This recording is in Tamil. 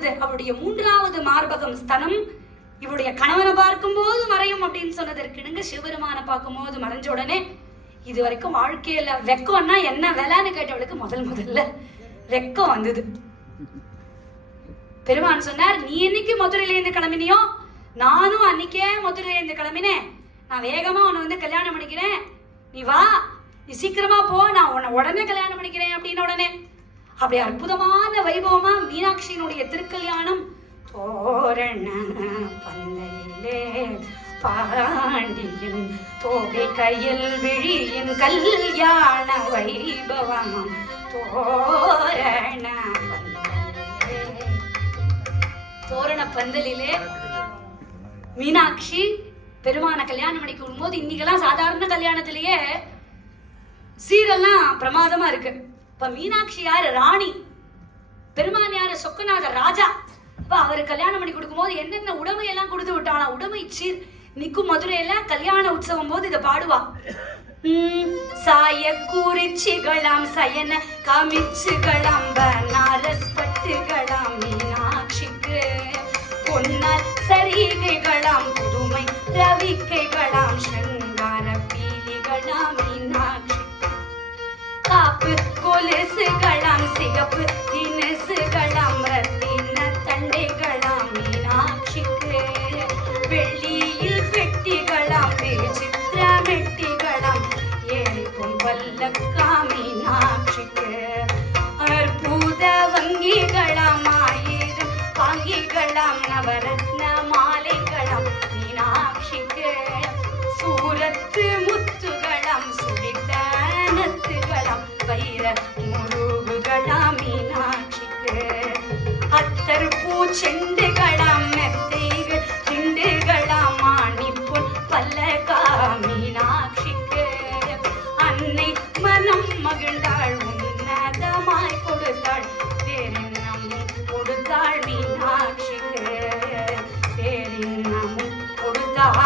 வந்தது. அவளுடைய 3வது மார்பகம் ஸ்தனம் இவளுடைய கணவனை பார்க்கும் போது மறையும் அப்படின்னு சொன்னதற்கிடுங்க சிவபெருமான பார்க்கும் போது மறைஞ்ச உடனே இது வரைக்கும் வாழ்க்கையில வெக்கம்னா என்ன விலைன்னு கேட்டவளுக்கு முதல்ல வெக்கம் வந்தது. பெருமான் சொன்னார், நீ என்னைக்கு மதுரையிலேருந்து கிளம்பினியோ நானும் அன்னைக்கே மதுரையிலேருந்து கிளம்பினேன். நான் வேகமா உன்னை கல்யாணம் பண்ணிக்கிறேன், நீ வா, நீ சீக்கிரமா போ, நான் உன்னை உடனே கல்யாணம் பண்ணிக்கிறேன் அப்படின்னு உடனே அப்படி அற்புதமான வைபவமா மீனாட்சியினுடைய திருக்கல்யாணம் தோரண பந்தலிலே பாண்டியன் தோகை கையில் விழியின் கல்யாண வைபவம் தோரண பந்தலிலே மீனாட்சி பெருமான கல்யாணம் பண்ணிக்க வரும்போது இன்னைக்கெல்லாம் சாதாரண கல்யாணத்திலேயே சீரெல்லாம் பிரமாதமா இருக்கு. இப்ப மீனாட்சி யாரு? ராணி. பெருமான் யாரு? சொக்கநாதர் ராஜா. இப்ப அவரு கல்யாணம் பண்ணி கொடுக்கும் போது என்னென்ன உடமையெல்லாம் கொடுத்து விட்டாளா? உடமை சீர் நிக்கும் மதுரையில கல்யாண உற்சவம் போது இதை பாடுவா. சாய குறிச்சிகளாம் சயன காமிச்சுகளாம் பனாரஸ் பட்டுகளாம் மீனாட்சிக்கு பொன்னால் சரிகைகளாம் புதுமை ரவிக்கைகளாம் ஸ்ருங்கார பீலிகளாம் மீனாட்சி காப்பு கொலுசுகளாம் சிகப்பு தினசுகளாம் ரத்தின தண்டைகளாம் மீனாட்சிக்கு வெள்ளியில் பெட்டிகளாம் விசித்திர மெட்டிகளாம் ஏழிக்கும் பல்லக்கா மீனாட்சிக்கு அற்புத வங்கிகளாம் ஆயிரம் பாங்கிகளாம் நவரத்ன மாலைகளாம் மீனாட்சிக்கு சூரத்து முத்துகளாம் சுடித்தனத்துகளாம் வைர முருகுகளாம் மீனாட்சிக்கு அத்தர் பூச்செண்டுகளாம் மெத்தைகள் திண்டுகளாம் ஆணிப்பொன் பல்லக்கா மீனாட்சிக்கு அன்னை மனம் மகிழ்ந்தாள் உன்னதமாய் கொடுத்தாள் வேறென்னமும் கொடுத்தாள் மீனாட்சிக்கு வேறென்னமும் கொடுத்தாள்